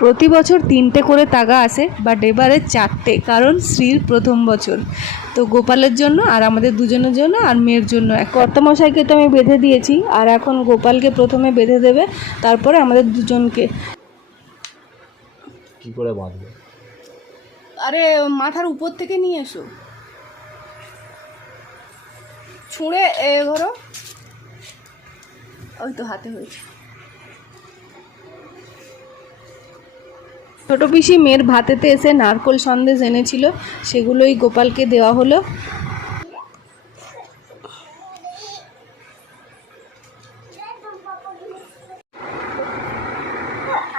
প্রতি বছর 3টে করে তাগা আসে, বাট এবারে 4টে, কারণ শ্রীর প্রথম বছর। তো গোপালের জন্য আর আমাদের দুজনের জন্য আর মেয়ের জন্য। কর্তামশাইকে তো আমি বেঁধে দিয়েছি, আর এখন গোপালকে প্রথমে বেঁধে দেবে, তারপরে আমাদের দুজনকে। কি করে বাঁধবে? আরে মাথার উপর থেকে নিয়ে এসো, ছুঁড়ে ধরো, ওই তো হাতে হয়েছে। ছোট পিসি মেয়ের ভাতেতে এসে নারকোল সন্দেশ এনেছিল, সেগুলোই গোপালকে দেওয়া হলো।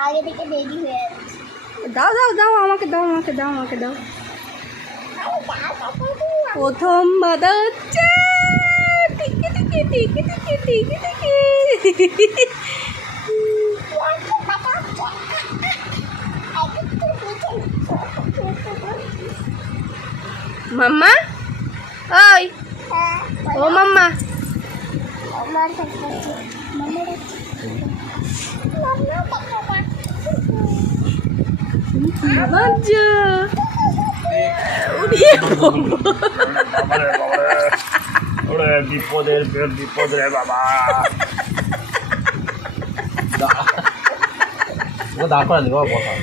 আগে থেকে রেডি হয়ে যাচ্ছে। দাও দাও দাও, আমাকে দাও, আমাকে দাও, আমাকে দাও। প্রথম বাধা হচ্ছে টিকি টিকি টিকি টিকি টিকি টিকি। মাম্মা, ওই ও মাম্মা, বিপদের বিপদ রে বাবা। দাঁড় করা নি বাবা, বসা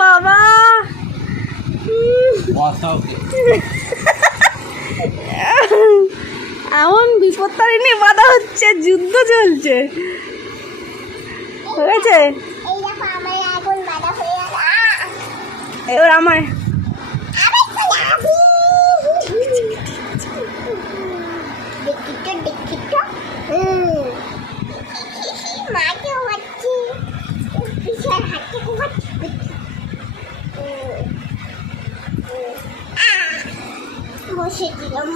বাবা। এমন বিপত্তারিণী বাধা হচ্ছে, যুদ্ধ চলছে। হয়েছে এবার আমায়। বসে দিলাম।